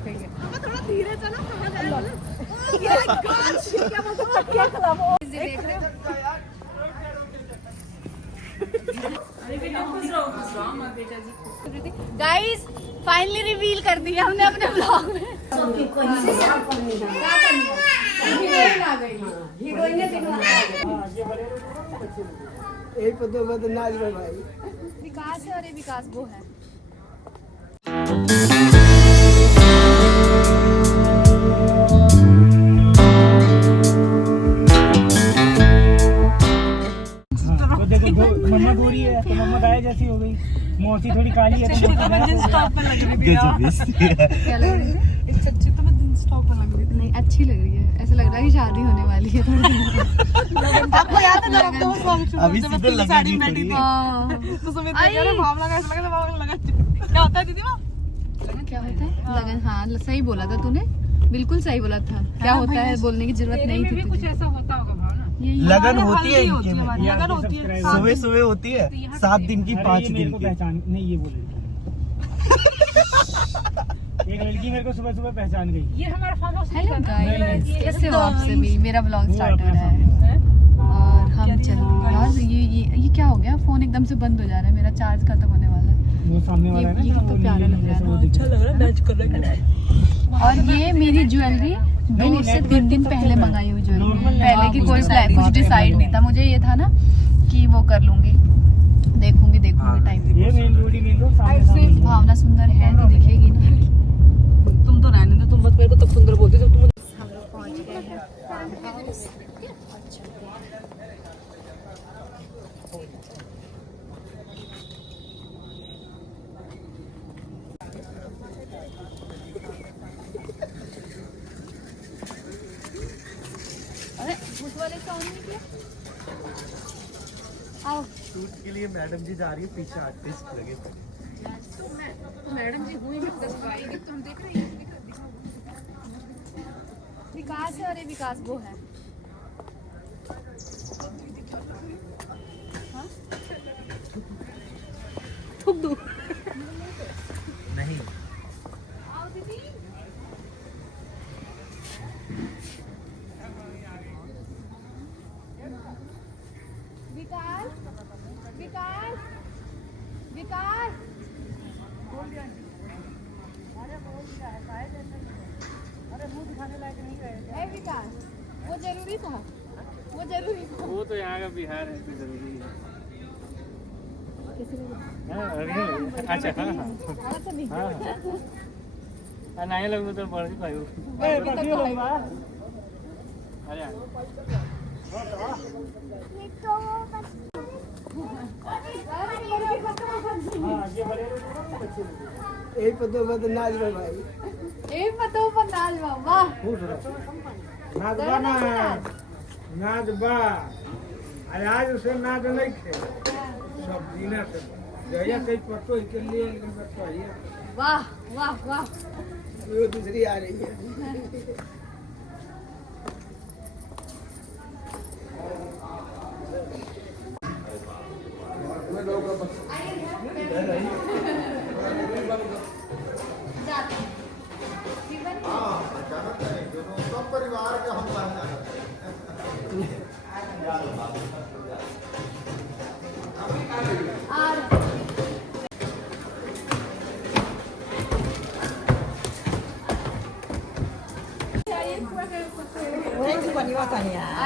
थोड़ा धीरे चलो, कहाँ जा रहे हो? गाइस फाइनली रिवील कर दिया हमने अपने ब्लॉग में। विकास है और ये विकास वो है। मम्मा गोरी है तो मम्मा गाय जैसी हो गई, मौसी थोड़ी काली है तो क्या लग रही है? नहीं अच्छी लग रही है, ऐसा लग रहा है कि शादी होने वाली है थोड़ी दिन में। आपको याद है जब अभी सीधे साड़ी में बैठी थी हाँ। तो सुमित ने कहा भाव लगा, ऐसा लगा भाव लगा। क्या होता है दीदी वो? क्या होता है लगन? हाँ सही बोला था तूने, बिल्कुल सही बोला था। क्या होता है बोलने की जरूरत नहीं थी। कुछ ऐसा होता होगा भाव ना। लगन होती है इनके में, लगन होती है सुबह सुबह होती है, 7 दिन की 5 दिन की। पहचान नहीं, ये बोल एक लड़की मेरे को सुबह सुबह पहचान गई। ये हमारा फार्म हाउस। हेलो गाइस, कैसे हो आप सभी? मेरा ब्लॉग स्टार्ट हो रहा है और हम चल रहे हैं। यार ये क्या हो गया? फोन एकदम से बंद हो जा रहा है, मेरा चार्ज खत्म होने वाला है। वो सामने वाला है ना, ये कितना प्यारा लग रहा है, अच्छा लग रहा है, मैच कर रहा है। और ये मेरी ज्वेलरी 2 से 3 दिन पहले मंगाई हुई ज्वेलरी, पहले की कोई प्लान कुछ डिसाइड नहीं था। मुझे ये था ना कि वो कर लूंगी, देखूंगी टाइम। ये मेन रोड सामने। भावना सुंदर है तो दिखेगी ना। तुम तो रहने दो, तुम बस मेरे को तब सुंदर बोलते जब तुम। हम लोग पहुंच गए हैं फार्म हाउस। अरे उस वाले का ऑन नहीं किया। आओ शूट के लिए मैडम जी जा रही है, पीछे आर्टिस्ट लगे। मैडम जी हुई भी दसवाएगी तो हम देख रहे हैं। विकास है और ये विकास वो है। थूक दो। नहीं आओ दीदी। विकास विकास विकास अरे मुंह दिखाने लायक नहीं रहे। है विकास, वो जरूरी था, वो जरूरी था। वो तो यहाँ का बिहार है तो जरूरी है। हाँ, अच्छा हाँ हाँ अच्छा नहीं हाँ हाँ नहीं लगू तो बढ़ ही पायो। अरे यही पतो मत नाच भाई, एक पतो पर नाच बाबा। नाच बा ना, नाच बा। अरे आज उसे नाच नहीं थे सब दीना से जया कई पतो के लिए वाह वाह वाह। वो दूसरी आ रही है।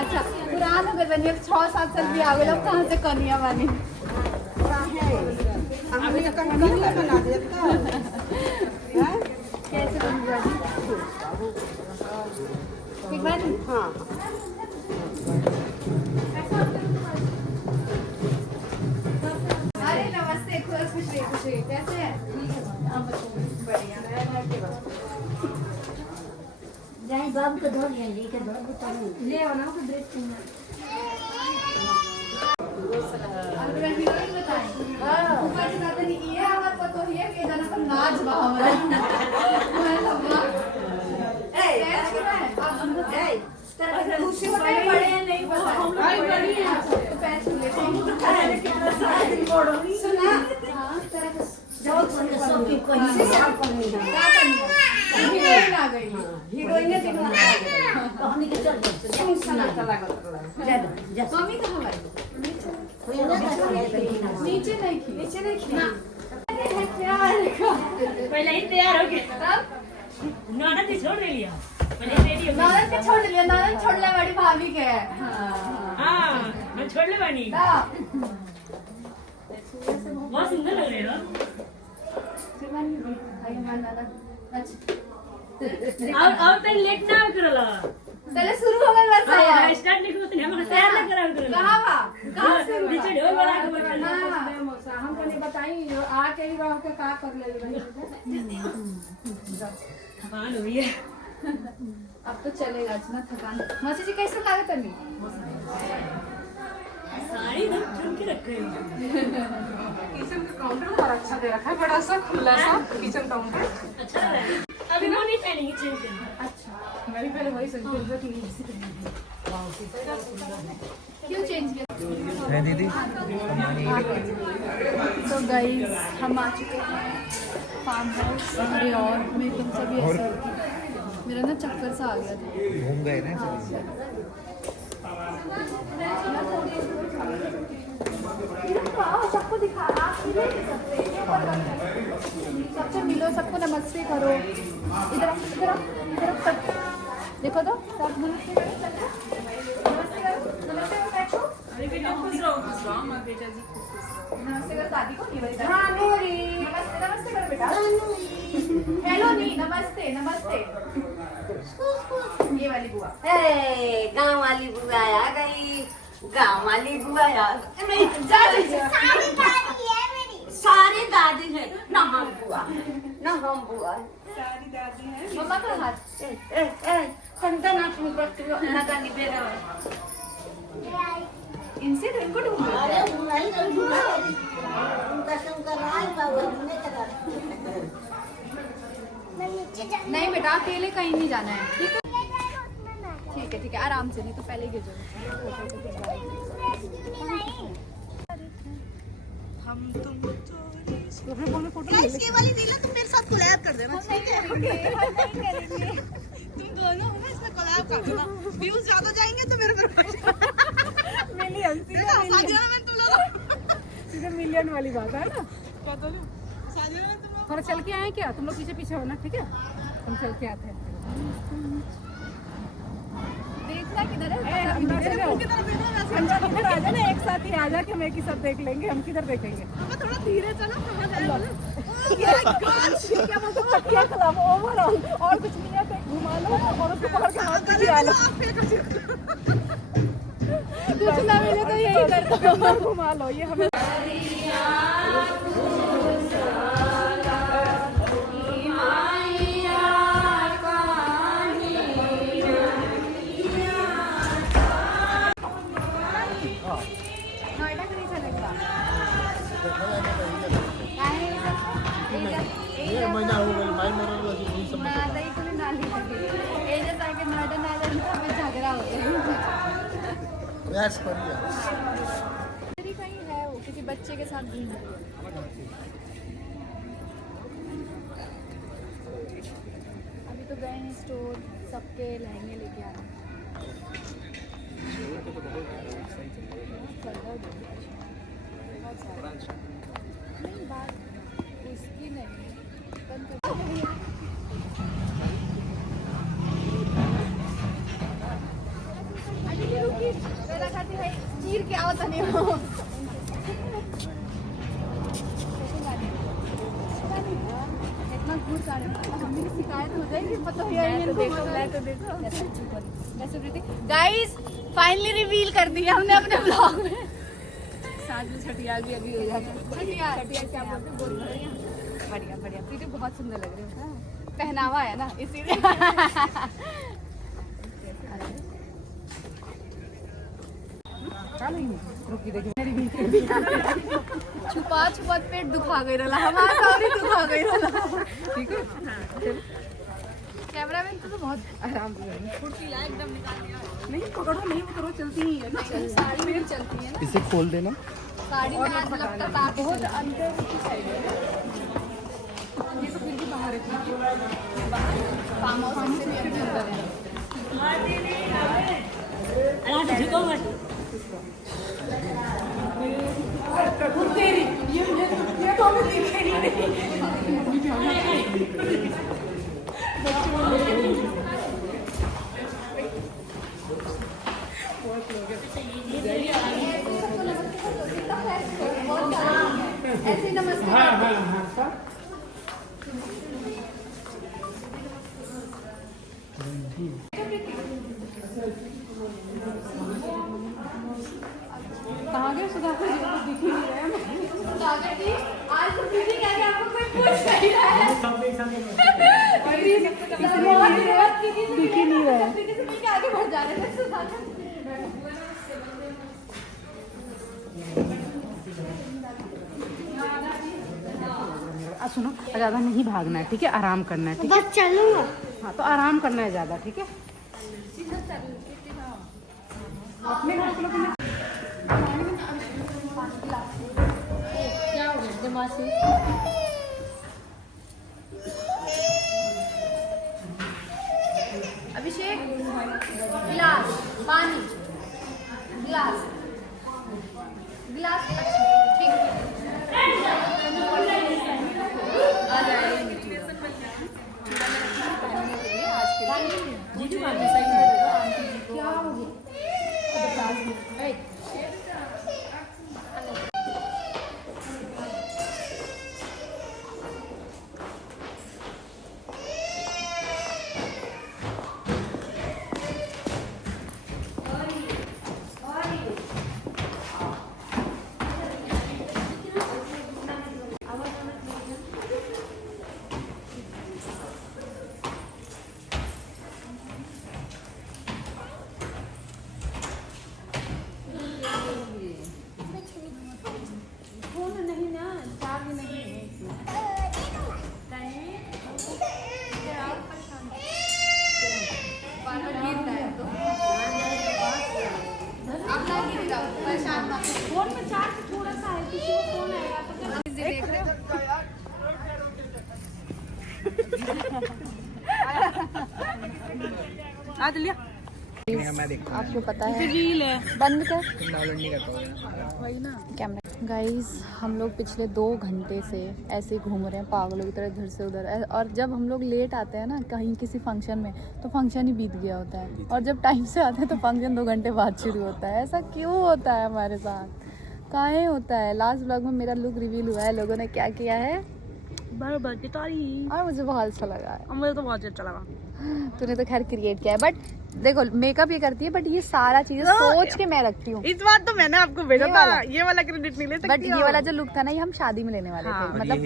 अच्छा पुरान हो गए बनिए 6-7 साल भी आ गए, अब कहाँ से कनिया बनी। अभी तो कहीं नहीं बना देता। कैसे बनी बाजी? ठीक बनी? हाँ अरे नमस्ते, खुश रहिए। कैसे हैं? बढ़िया। जाए बाबू को धो लिया, लेके धो ले आओ ना तो ड्रेस चाहिए। ऊपर से कहते नहीं ये आवाज पतो है कि जाना पर नाच बाहर है। मैं लगा ए तेरा खुशी बड़े हैं नहीं पता भाई बड़ी है तो पैच ले अरे कितना सारा दिन बोलो सुना हां तेरा जाओ सोने सो की कोई हिसाब करनी है। क्या करनी है? गई हीरोइन देखना कहनी के चल सुना जा जा मम्मी कहाँ गई नीचे नहीं की ना पहले ही तैयार हो गए तब नौना की छोड़ दे लिया पहले रेडी हो नानक के छोड़ लिया नानक छोड़ने वाली भाभी के हां मैं छोड़ ले बानी तब बहुत सुंदर लग रहे हो और तक लेट ना करला चले शुरू हो गई बस हां स्टार्ट लिखो तो हम तैयार ना करा करला कहां नीचे ढोल वाला के बैठल हम को नहीं बताई आके ही रह के का कर ले थकान हुई है अब तो चलेगा इतना थकान मौसी जी कैसे लागत करनी साड़ी एकदम ठन के रख रहे हो किचन का काउंटर बड़ा अच्छा दे रखा है बड़ा सा खुला सा किचन काउंटर अच्छा लग रहा है अभी वो नहीं पहनेंगे चेंज करना अच्छा मैं भी पहले वही सोच रही थी क्यों चेंज किया है दीदी तो गाइस हम आ चुके हैं फार्म हाउस अरे और मैं एकदम से भी ऐसे मेरा ना चक्कर सा आ गया था घूम गए ना सबको दिखा आप सबसे मिलो सबको नमस्ते करो इधर इधर इधर सब देखो तो सब नमस्ते करो नमस्ते करो नमस्ते करो बैठो अरे बेटा खुश रहो हमारे बेटा जी नमस्ते करो दादी को नहीं बोलता नमस्ते नमस्ते करो बेटा हेलो नहीं नमस्ते नमस्ते ये वाली बुआ गांव वाली बुआ आ गई गांव वाली बुआ आ सारी दादी है ना हम बुआ ना हम बुआ सारी दादी है मम्मा का हाथ संता ना तुम पर तू ना का निबेरा इनसे तो इनको ढूंढ अरे बुलाई तो बुआ उनका शंकर राय बाबा ने करा नहीं बेटा अकेले कहीं नहीं जाना है ठीक है ठीक है आराम से नहीं तो पहले गिर जाओ हम तुम अपने फोन में फोटो इसके वाली नीला तुम मेरे साथ कोलैब कर देना ठीक है तुम दोनों हो ना इसमें कोलैब कर देना व्यूज ज्यादा जाएंगे तो मेरे को मिलियन सीधे मिलियन वाली बात है ना क्या तो थोड़ा चल के आए क्या तुम लोग पीछे पीछे हो ना ठीक है हम चल के आते हैं देखना किधर है इधर आ जाना एक साथ ही आ जा के हम एक ही साथ देख लेंगे हम किधर देखेंगे थोड़ा धीरे चलो क्या खिलाफ ओवरऑल और कुछ नहीं है घुमा लो और उसको पकड़ के हाथ पीछे आ लो कुछ ना मिले तो यही करते घुमा लो ये हमें महीना हो गई माई मरल लगी सब ना दई को नाली लगी ए जे ताके नडे नाले में झगड़ा होता है प्रयास करिए तेरी कहीं है वो किसी बच्चे के साथ घूम रही है अभी तो गए हैं स्टोर सबके लहंगे लेके आए नहीं बात उसकी नहीं चीर के आवत नहीं हो इतना घूर काढ़े मम्मी की शिकायत हो जाएगी पता है गाइस फाइनली रिवील कर दिया हमने अपने ब्लॉग में साथ में छठिया भी अभी हो जाता छठिया क्या बोलते हैं बढ़िया बढ़िया फिर बहुत सुंदर लग रहे हो पहनावा है ना इसीलिए छुपा छुपा पेट दुखा गई रहा हमारा और दुखा गई रहा ठीक है कैमरामैन तो बहुत आराम से एकदम निकाल दिया नहीं पकड़ो नहीं पकड़ो चलती ही है ना साड़ी में चलती है ना इसे खोल देना साड़ी में आज लगता है बहुत अंदर की साइड है ये तो फिर भी बाहर है फार्म हाउस से भी अंदर है। ऐसे नमस्ते। हाँ हाँ हाँ सर। कहाँ गए सुधाकर जी? तो दिख ही नहीं रहे हैं। सुधाकर जी, आज तो दीदी कह के आपको कोई पूछ नहीं रहा है। बहुत दिनों बाद दीदी से दिख ही नहीं रहा है। दीदी से मिलके आगे बढ़ जा रहे थे सुधाकर। सुनो, ज़्यादा नहीं भागना है, ठीक है? आराम करना है, ठीक है? बस चलूंगा। हाँ, तो आराम करना है ज़्यादा, ठीक है? अपने घर के लोग ने अभिषेक, गिलास पानी, गिलास गिलास। ठीक आ जाएगी। क्या हो गया? आपको पता है बंद कर वही ना कैमरा। गाइस हम लोग पिछले 2 घंटे से ऐसे ही घूम रहे हैं पागलों की तरह इधर से उधर, और जब हम लोग लेट आते हैं ना कहीं किसी फंक्शन में तो फंक्शन ही बीत गया होता है, और जब टाइम से आते हैं तो फंक्शन 2 घंटे बाद शुरू होता है। ऐसा क्यों होता है हमारे साथ, काहे होता है? लास्ट व्लॉग में मेरा लुक रिवील हुआ है, लोगों ने क्या किया है और मुझे बहुत अच्छा लगा है। मुझे तो बहुत अच्छा लगा। तूने तो खैर क्रिएट किया है, बट देखो मेकअप ये करती है, बट ये सारा चीजें सोच के मैं रखती हूँ। इस बार तो मैंने आपको भेजा था, ये वाला क्रेडिट नहीं ले सकती। बट ये वाला जो लुक था ना, ये हम शादी में लेने वाले थे, मतलब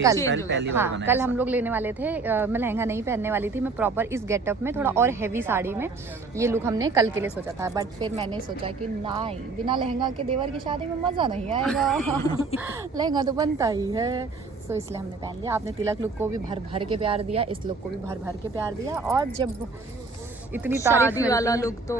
कल हम लोग लेने वाले थे। मैं लहंगा नहीं पहनने वाली थी, मैं प्रॉपर इस गेटअप में थोड़ा और हैवी साड़ी में ये लुक हमने कल के लिए सोचा था। बट फिर मैंने सोचा कि नहीं, बिना लहंगा के देवर की शादी में मजा नहीं आएगा। लहंगा तो बनता ही है, तो इसलिए हमने पहन लिया। आपने तिलक लुक को भी भर भर के प्यार दिया, इस लुक को भी भर भर के प्यार दिया, और जब इतनी शादी वाला लुक तो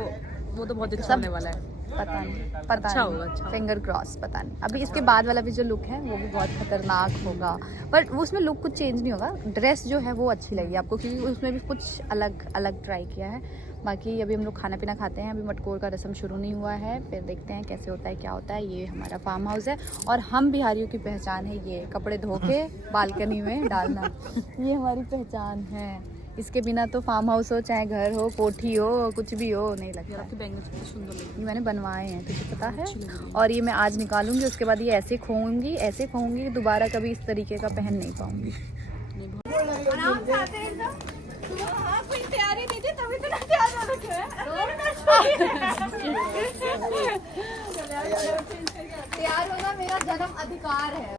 वो तो बहुत अच्छा होने वाला है। पता अच्छा नहीं, होगा, फिंगर क्रॉस, पता नहीं। अभी इसके बाद वाला भी जो लुक है वो भी बहुत खतरनाक होगा, बट उसमें लुक कुछ चेंज नहीं होगा। ड्रेस जो है वो अच्छी लगी आपको, क्योंकि उसमें भी कुछ अलग अलग ट्राई किया है। बाकी अभी हम लोग खाना पीना खाते हैं, अभी मटकोर का रस्म शुरू नहीं हुआ है, फिर देखते हैं कैसे होता है क्या होता है। ये हमारा फार्म हाउस है, और हम बिहारियों की पहचान है ये कपड़े धो के बालकनी में डालना, ये हमारी पहचान है। इसके बिना तो फार्म हाउस हो चाहे घर हो कोठी हो कुछ भी हो नहीं लगता। ये मैंने बनवाए हैं, तुझे पता है। और ये मैं आज निकालूंगी, उसके बाद ये ऐसे खोऊंगी कि दोबारा कभी इस तरीके का पहन नहीं पाऊंगी। तैयार होना मेरा जन्म अधिकार है।